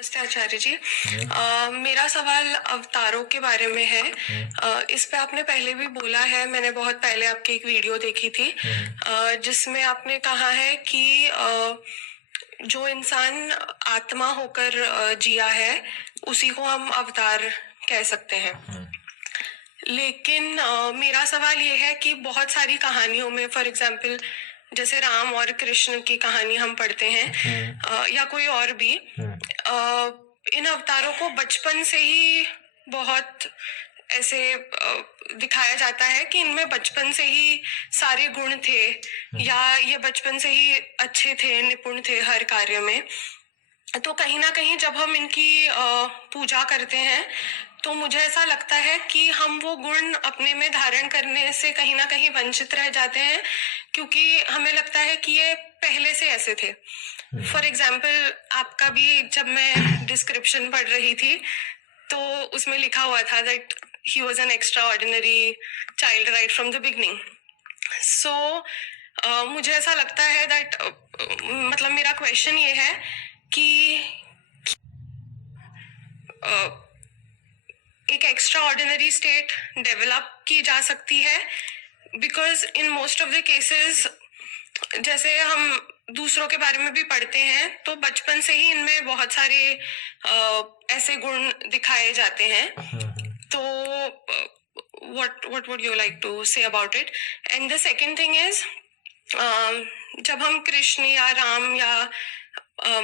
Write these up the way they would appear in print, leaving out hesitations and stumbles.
नमस्ते आचार्य जी। मेरा सवाल अवतारों के बारे में है। इस पे आपने पहले भी बोला है, मैंने बहुत पहले आपकी एक वीडियो देखी थी जिसमें आपने कहा है कि जो इंसान आत्मा होकर जिया है उसी को हम अवतार कह सकते हैं। लेकिन मेरा सवाल ये है कि बहुत सारी कहानियों में, फॉर एग्जाम्पल जैसे राम और कृष्ण की कहानी हम पढ़ते हैं या कोई और भी, इन अवतारों को बचपन से ही बहुत ऐसे दिखाया जाता है कि इनमें बचपन से ही सारे गुण थे या ये बचपन से ही अच्छे थे, निपुण थे हर कार्य में। तो कहीं ना कहीं जब हम इनकी पूजा करते हैं तो मुझे ऐसा लगता है कि हम वो गुण अपने में धारण करने से कहीं ना कहीं वंचित रह जाते हैं, क्योंकि हमें लगता है कि ये पहले से ऐसे थे। फॉर एग्जाम्पल आपका भी जब मैं डिस्क्रिप्शन पढ़ रही थी तो उसमें लिखा हुआ था that he was an extraordinary child right from the beginning. So मुझे ऐसा लगता है दैट मतलब मेरा क्वेश्चन ये है कि एक एक्स्ट्रा ऑर्डिनरी स्टेट डेवलप की जा सकती है, because in most of the cases जैसे हम दूसरों के बारे में भी पढ़ते हैं तो बचपन से ही इनमें बहुत सारे ऐसे गुण दिखाए जाते हैं। तो what would you like to say about it? And the second thing is, जब हम कृष्ण या राम या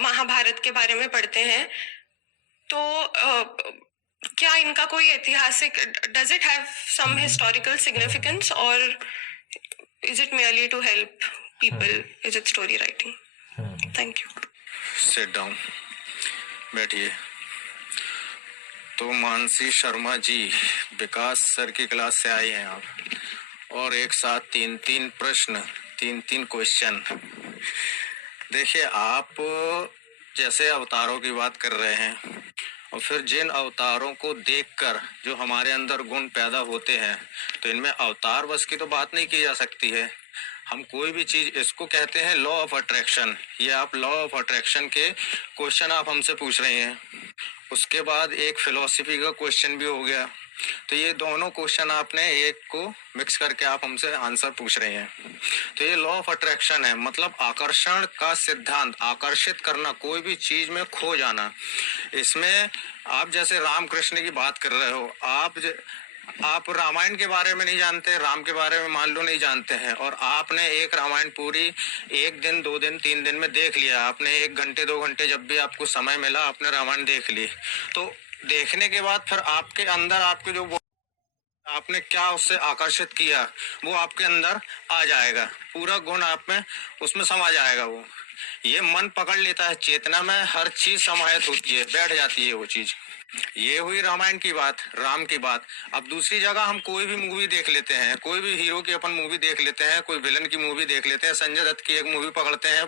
महाभारत के बारे में पढ़ते हैं तो क्या इनका कोई ऐतिहासिक, does it have some historical significance और is it merely to help people? Is it story writing? Thank you. Sit down. बैठिए। तो मानसी शर्मा जी विकास सर की क्लास से आई हैं आप, और एक साथ तीन तीन प्रश्न, तीन तीन क्वेश्चन। देखिए, आप जैसे अवतारों की बात कर रहे हैं और फिर जिन अवतारों को देखकर जो हमारे अंदर गुण पैदा होते हैं, तो इनमें अवतार बस की तो बात नहीं की जा सकती है। हम कोई भी चीज, इसको कहते हैं लॉ ऑफ अट्रैक्शन। ये आप लॉ ऑफ अट्रैक्शन के क्वेश्चन आप हमसे पूछ रहे हैं। उसके बाद एक फिलॉसफी का क्वेश्चन भी हो गया। तो ये दोनों क्वेश्चन आपने एक को मिक्स करके आप हमसे आंसर पूछ रहे हैं। तो ये लॉ ऑफ अट्रैक्शन है, मतलब आकर्षण का सिद्धांत, आकर्षित करना, कोई भी चीज में खो जाना। इसमें आप जैसे राम कृष्ण की बात कर रहे हो, आप रामायण के बारे में नहीं जानते, राम के बारे में मान लो नहीं जानते हैं, और आपने एक रामायण पूरी एक दिन, 2 दिन, 3 दिन में देख लिया। आपने 1 घंटे 2 घंटे जब भी आपको समय मिला आपने रामायण देख ली। तो देखने के बाद फिर आपके अंदर आपके जो आपने क्या उससे आकर्षित किया वो आपके अंदर आ जाएगा, पूरा गुण आप में उसमें समा जाएगा। वो ये मन पकड़ लेता है, चेतना में हर चीज समाहित होती है, बैठ जाती है वो चीज। ये हुई रामायण की बात, राम की बात। अब दूसरी जगह हम कोई भी मूवी देख लेते हैं, कोई भी हीरो की अपन मूवी देख लेते हैं, कोई विलन की मूवी देख लेते हैं। संजय दत्त की एक मूवी पकड़ते हैं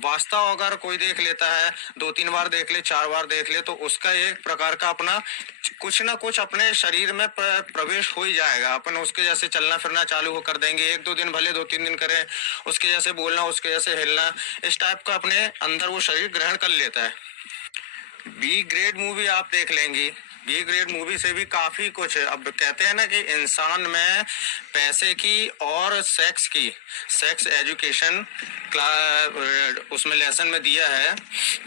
वास्तव अगर कोई देख लेता है, 2-3 बार देख ले, 4 बार देख ले, तो उसका एक प्रकार का अपना कुछ ना कुछ अपने शरीर में प्रवेश हो ही जाएगा। अपन उसके जैसे चलना फिरना चालू हो कर देंगे, 1-2 दिन भले 2-3 दिन करें, उसके जैसे बोलना, उसके जैसे हिलना, इस टाइप का अपने अंदर वो शरीर ग्रहण कर लेता है। बी ग्रेड मूवी आप देख लेंगी, बी ग्रेड मूवी से भी काफी कुछ है। अब कहते हैं ना कि इंसान में पैसे की और सेक्स एजुकेशन उसमें लेसन में दिया है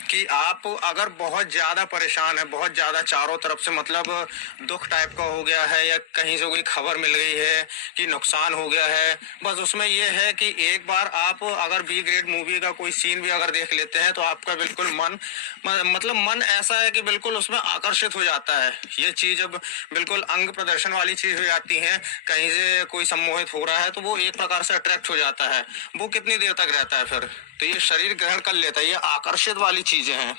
कि आप अगर बहुत ज्यादा परेशान है, बहुत ज्यादा चारों तरफ से मतलब दुख टाइप का हो गया है, या कहीं से कोई खबर मिल गई है कि नुकसान हो गया है, बस उसमें यह है कि एक बार आप अगर बी ग्रेड मूवी का कोई सीन भी अगर देख लेते हैं तो आपका बिल्कुल मन ऐसा है कि बिल्कुल उसमें आकर्षित हो जाता है। ये चीज अब बिल्कुल अंग प्रदर्शन वाली चीज हो जाती है, कहीं से कोई सम्मोहित हो रहा है तो वो एक प्रकार से अट्रैक्ट हो जाता है। वो कितनी देर तक रहता है फिर, तो ये शरीर ग्रहण कर लेता है। ये आकर्षित वाली चीजें हैं।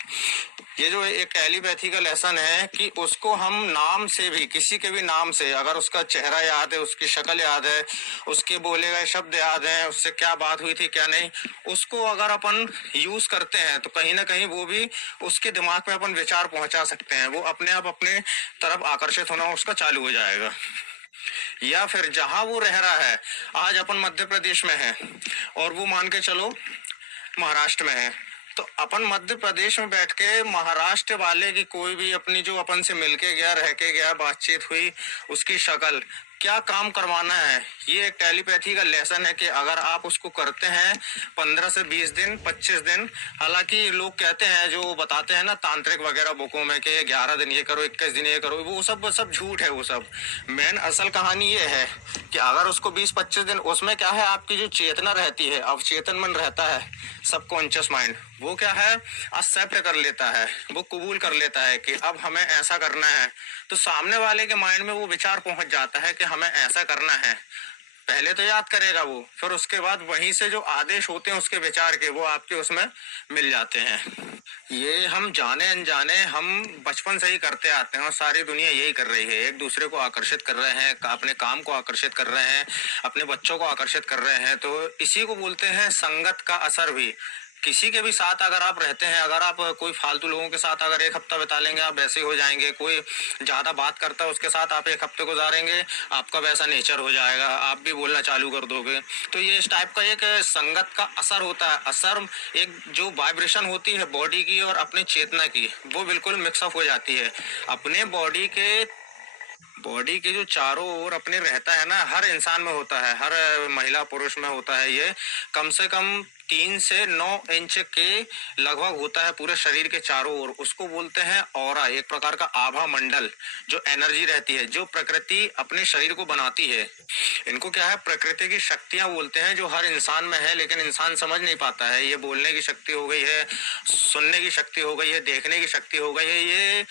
ये जो एक एलिपैथी का लेसन है कि उसको हम नाम से भी, किसी के भी नाम से, अगर उसका चेहरा याद है, उसकी शक्ल याद है, उसके बोले गए शब्द याद है, उससे क्या बात हुई थी क्या नहीं, उसको अगर अपन यूज करते हैं तो कहीं ना कहीं वो भी उसके दिमाग में अपन विचार पहुंचा सकते हैं। वो अपने आप अपने तरफ आकर्षित होना उसका चालू हो जाएगा। या फिर जहां वो रह रहा है, आज अपन मध्य प्रदेश में है और वो मान के चलो महाराष्ट्र में है, तो अपन मध्य प्रदेश में बैठ के महाराष्ट्र वाले की कोई भी अपनी जो अपन से मिलके गया, रह के गया, बातचीत हुई, उसकी शक्ल क्या काम करवाना है। ये एक टेलीपैथी का लेसन है कि अगर आप उसको करते हैं 15 से 20 दिन, 25 दिन, हालांकि लोग कहते हैं, जो बताते हैं ना तांत्रिक वगैरह बुकों में कि 11 दिन ये करो, 21 दिन ये करो, वो सब झूठ है। वो सब मेन असल कहानी ये है कि अगर उसको 20-25 दिन, उसमें क्या है, आपकी जो चेतना रहती है, अवचेतन मन रहता है, सबकॉन्शियस माइंड, वो क्या है, एक्सेप्ट कर लेता है, वो कबूल कर लेता है कि अब हमें ऐसा करना है। तो सामने वाले के माइंड में वो विचार पहुंच जाता है कि हमें ऐसा करना है। पहले तो याद करेगा वो, फिर उसके बाद वहीं से जो आदेश होते हैं उसके विचार के, वो आपके उसमें मिल जाते हैं। ये हम जाने अनजाने हम बचपन से ही करते आते हैं और सारी दुनिया यही कर रही है। एक दूसरे को आकर्षित कर रहे हैं, अपने काम को आकर्षित कर रहे हैं, अपने बच्चों को आकर्षित कर रहे हैं। तो इसी को बोलते हैं संगत का असर भी। किसी के भी साथ अगर आप रहते हैं, अगर आप कोई फालतू लोगों के साथ अगर एक हफ्ता बिता लेंगे, आप वैसे हो जाएंगे। कोई ज्यादा बात करता है उसके साथ आप एक हफ्ते गुजारेंगे, आपका वैसा नेचर हो जाएगा, आप भी बोलना चालू कर दोगे। तो ये इस टाइप का एक संगत का असर होता है। असर एक जो वाइब्रेशन होती है बॉडी की और अपने चेतना की, वो बिल्कुल मिक्सअप हो जाती है। अपने बॉडी के जो चारों ओर अपने रहता है ना, हर इंसान में होता है, हर महिला पुरुष में होता है। ये कम से कम 3 से 9 इंच के लगभग होता है पूरे शरीर के चारों ओर। उसको बोलते हैं ऑरा, एक प्रकार का आभा मंडल, जो एनर्जी रहती है, जो प्रकृति अपने शरीर को बनाती है। इनको क्या है, प्रकृति की शक्तियां बोलते हैं, जो हर इंसान में है, लेकिन इंसान समझ नहीं पाता है। ये बोलने की शक्ति हो गई है, सुनने की शक्ति हो गई है, देखने की शक्ति हो गई है। ये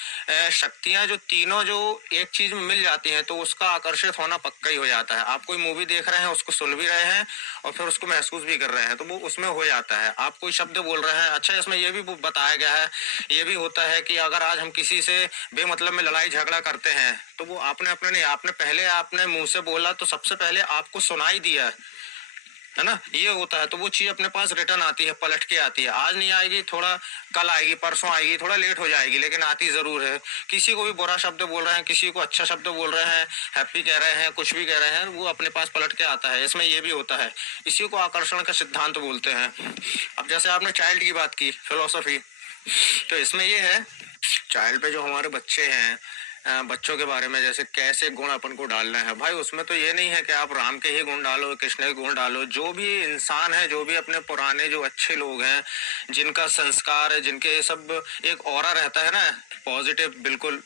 शक्तियां जो तीनों जो एक चीज में मिल जाती हैं, तो उसका आकर्षित होना पक्का ही हो जाता है। आप कोई मूवी देख रहे हैं, उसको सुन भी रहे हैं और फिर उसको महसूस भी कर रहे हैं, तो वो उसमें हो जाता है। आप कोई शब्द बोल रहे हैं, अच्छा इसमें ये भी बताया गया है, ये भी होता है कि अगर आज हम किसी से बेमतलब में लड़ाई झगड़ा करते हैं, तो वो आपने अपने नहीं, आपने पहले आपने मुंह से बोला, तो सबसे पहले आपको सुनाई दिया है ना, ये होता है। तो वो चीज अपने पास रिटर्न आती है, पलट के आती है। आज नहीं आएगी, थोड़ा कल आएगी, परसों आएगी, थोड़ा लेट हो जाएगी, लेकिन आती जरूर है। किसी को भी बुरा शब्द बोल रहे हैं, किसी को अच्छा शब्द बोल रहे हैं, हैप्पी कह रहे हैं, कुछ भी कह रहे हैं, वो अपने पास पलट के आता है। इसमें ये भी होता है, इसी को आकर्षण का सिद्धांत बोलते हैं। अब जैसे आपने चाइल्ड की बात की, फिलोसफी, तो इसमें ये है, चाइल्ड पे जो हमारे बच्चे हैं, बच्चों के बारे में, जैसे कैसे गुण अपन को डालना है। भाई उसमें तो ये नहीं है कि आप राम के ही गुण डालो, कृष्ण के गुण डालो। जो भी इंसान है, जो भी अपने पुराने जो अच्छे लोग हैं, जिनका संस्कार है, जिनके सब एक ऑरा रहता है ना, पॉजिटिव बिल्कुल,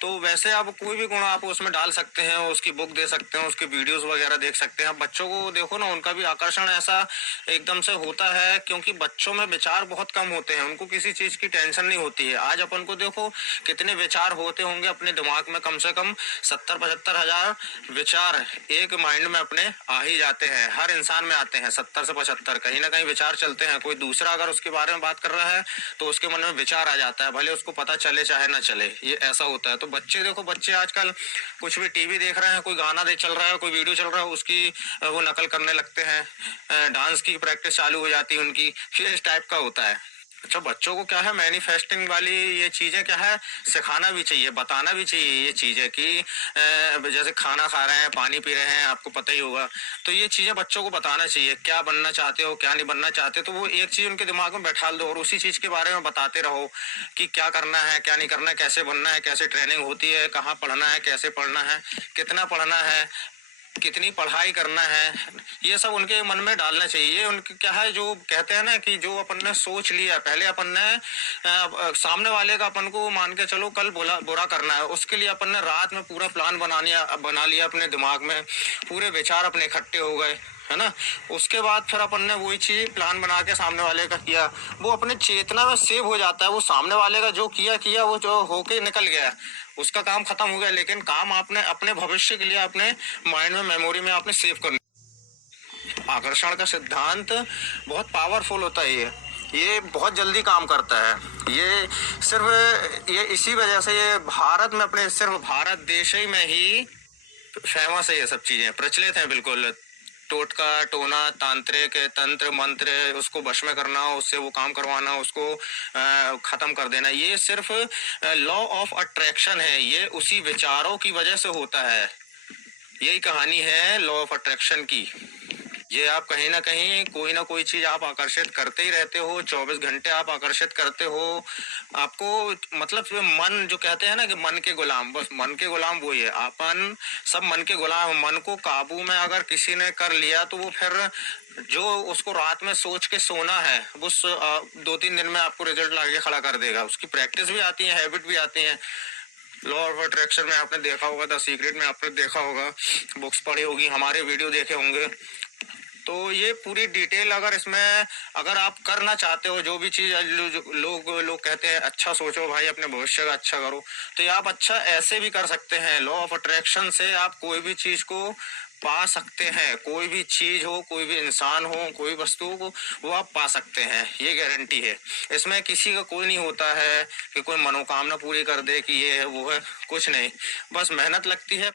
तो वैसे आप कोई भी गुण आप उसमें डाल सकते हैं, उसकी बुक दे सकते हैं, उसके वीडियोस वगैरह देख सकते हैं। बच्चों को देखो ना, उनका भी आकर्षण ऐसा एकदम से होता है, क्योंकि बच्चों में विचार बहुत कम होते हैं, उनको किसी चीज की टेंशन नहीं होती है। आज अपन को देखो कितने विचार होते होंगे अपने दिमाग में, कम से कम 70-75 हजार विचार एक माइंड में अपने आ ही जाते हैं। हर इंसान में आते हैं 70 से 75, कहीं ना कहीं विचार चलते हैं। कोई दूसरा अगर उसके बारे में बात कर रहा है, तो उसके मन में विचार आ जाता है, भले उसको पता चले चाहे ना चले। ये ऐसा होता है। तो बच्चे देखो, बच्चे आजकल कुछ भी टीवी देख रहे हैं, कोई गाना चल रहा है, कोई वीडियो चल रहा है, उसकी वो नकल करने लगते हैं। डांस की प्रैक्टिस चालू हो जाती है उनकी, फिर इस टाइप का होता है। अच्छा, बच्चों को क्या है, मैनिफेस्टिंग वाली ये चीजें क्या है, सिखाना भी चाहिए, बताना भी चाहिए। ये चीज है कि जैसे खाना खा रहे हैं, पानी पी रहे हैं, आपको पता ही होगा, तो ये चीजें बच्चों को बताना चाहिए। क्या बनना चाहते हो, क्या नहीं बनना चाहते, तो वो एक चीज उनके दिमाग में बैठा दो और उसी चीज के बारे में बताते रहो कि क्या करना है, क्या नहीं करना है, कैसे बनना है, कैसे ट्रेनिंग होती है, कहाँ पढ़ना है, कैसे पढ़ना है, कितना पढ़ना है, कितनी पढ़ाई करना है। ये सब उनके मन में डालना चाहिए। उनके क्या है, जो कहते हैं ना कि जो अपन ने सोच लिया, पहले अपन ने सामने वाले का अपन को मान के चलो कल बुरा करना है, उसके लिए अपन ने रात में पूरा प्लान बना लिया अपने दिमाग में, पूरे विचार अपने इकट्ठे हो गए, है ना। उसके बाद फिर अपन ने वही चीज प्लान बना के सामने वाले का किया, वो अपने चेतना में सेव हो जाता है। वो सामने वाले का जो किया वो जो होके निकल गया, उसका काम खत्म हो गया, लेकिन काम आपने अपने भविष्य के लिए अपने माइंड में, मेमोरी में आपने सेव करना। आकर्षण का सिद्धांत बहुत पावरफुल होता है। ये बहुत जल्दी काम करता है। ये सिर्फ ये इसी वजह से ये भारत में, अपने सिर्फ भारत देश ही में ही फेमस है। ये सब चीजें प्रचलित हैं बिल्कुल। टोटका टोना, तांत्रिक, तंत्र मंत्र, उसको वश में करना, उससे वो काम करवाना, उसको खत्म कर देना, ये सिर्फ लॉ ऑफ अट्रैक्शन है। ये उसी विचारों की वजह से होता है। यही कहानी है लॉ ऑफ अट्रैक्शन की। ये आप कहीं ना कोई चीज आप आकर्षित करते ही रहते हो, 24 घंटे आप आकर्षित करते हो। आपको मतलब मन जो कहते हैं ना कि मन के गुलाम, बस मन के गुलाम वही है। अपन सब मन के गुलाम, मन को काबू में अगर किसी ने कर लिया तो वो फिर जो उसको रात में सोच के सोना है वो 2-3 दिन में आपको रिजल्ट लाके खड़ा कर देगा। उसकी प्रैक्टिस भी आती है, हैबिट भी आती है। लॉ ऑफ अट्रैक्शन में आपने देखा होगा, द सीक्रेट में आपने देखा होगा, बुक्स पढ़ी होगी, हमारे वीडियो देखे होंगे। तो ये पूरी डिटेल अगर इसमें अगर आप करना चाहते हो, जो भी चीज लोग कहते हैं अच्छा सोचो भाई, अपने भविष्य का अच्छा करो, तो ये आप अच्छा ऐसे भी कर सकते हैं। लॉ ऑफ अट्रैक्शन से आप कोई भी चीज को पा सकते हैं। कोई भी चीज हो, कोई भी इंसान हो, कोई वस्तु को वो आप पा सकते हैं, ये गारंटी है। इसमें किसी का कोई नहीं होता है कि कोई मनोकामना पूरी कर दे कि ये है वो है, कुछ नहीं, बस मेहनत लगती है।